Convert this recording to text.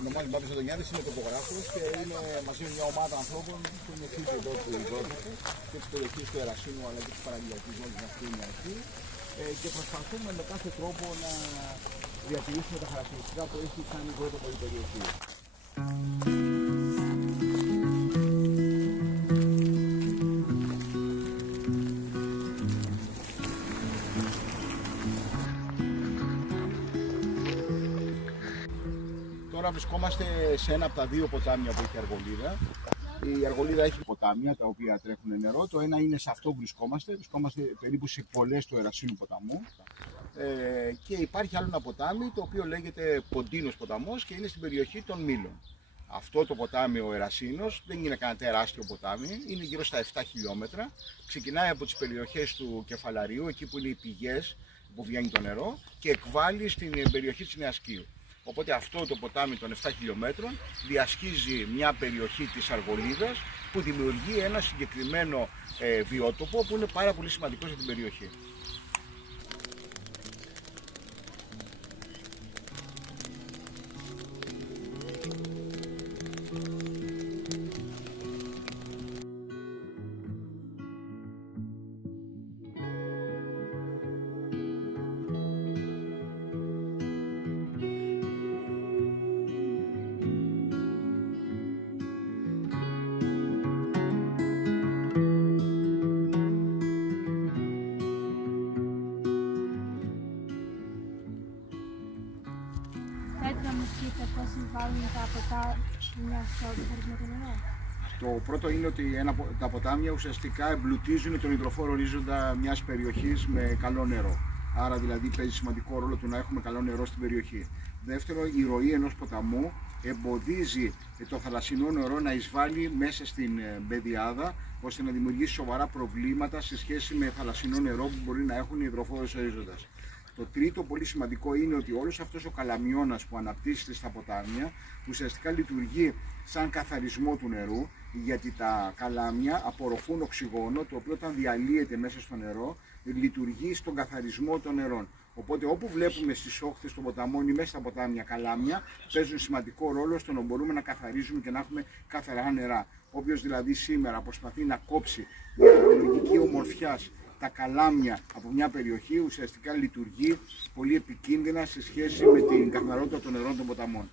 Ονομάζομαι Μπάμπης Αντωνιάδης, είμαι τοπογράφος και είμαι μαζί με μια ομάδα ανθρώπων που είναι φίλοι εδώ του Ιδρώτικου και της περιοχής του Ερασίνου αλλά και της παραγγελιακής ζώνης να αυτή είναι αρχή και προσπαθούμε με κάθε τρόπο να διατηρήσουμε τα χαρακτηριστικά που έχει σαν Ιδρώτικο η περιοχή. Τώρα βρισκόμαστε σε ένα από τα δύο ποτάμια που έχει η Αργολίδα. Η Αργολίδα έχει ποτάμια τα οποία τρέχουν νερό. Το ένα είναι σε αυτό που βρισκόμαστε περίπου σε πολλές του Ερασίνου ποταμού. Και υπάρχει άλλο ένα ποτάμι το οποίο λέγεται Ποντίνος ποταμός και είναι στην περιοχή των Μήλων. Αυτό το ποτάμι, ο Ερασίνος, δεν είναι κανένα τεράστιο ποτάμι, είναι γύρω στα 7 χιλιόμετρα. Ξεκινάει από τις περιοχές του Κεφαλαρίου, εκεί που είναι οι πηγές που βγαίνει το νερό, και εκβάλλει στην περιοχή της Νέας Κοίου. Οπότε αυτό το ποτάμι των 7 χιλιόμετρων διασχίζει μια περιοχή της Αργολίδας που δημιουργεί ένα συγκεκριμένο βιότοπο που είναι πάρα πολύ σημαντικό για την περιοχή. Να μου πείτε πώς συμβάλλουν τα ποτάμια στο καθαρισμό του νερού. Το πρώτο είναι ότι τα ποτάμια ουσιαστικά εμπλουτίζουν τον υδροφόρο ορίζοντα μιας περιοχής με καλό νερό. Άρα δηλαδή παίζει σημαντικό ρόλο το να έχουμε καλό νερό στην περιοχή. Δεύτερο, η ροή ενός ποταμού εμποδίζει το θαλασσινό νερό να εισβάλλει μέσα στην μπεδιάδα, ώστε να δημιουργήσει σοβαρά προβλήματα σε σχέση με θαλασσινό νερό που μπορεί να έχουν οι υδροφόρους ορίζοντας. Το τρίτο πολύ σημαντικό είναι ότι όλος αυτός ο καλαμιώνας που αναπτύσσεται στα ποτάμια ουσιαστικά λειτουργεί σαν καθαρισμό του νερού, γιατί τα καλάμια απορροφούν οξυγόνο, το οποίο όταν διαλύεται μέσα στο νερό λειτουργεί στον καθαρισμό των νερών. Οπότε όπου βλέπουμε στις όχθες των ποταμών ή μέσα στα ποτάμια καλάμια, παίζουν σημαντικό ρόλο στο να μπορούμε να καθαρίζουμε και να έχουμε καθαρά νερά. Όποιος δηλαδή σήμερα προσπαθεί να κόψει με λογική ομορφιάς τα καλάμια από μια περιοχή, ουσιαστικά λειτουργεί πολύ επικίνδυνα σε σχέση με την καθαρότητα των νερών των ποταμών.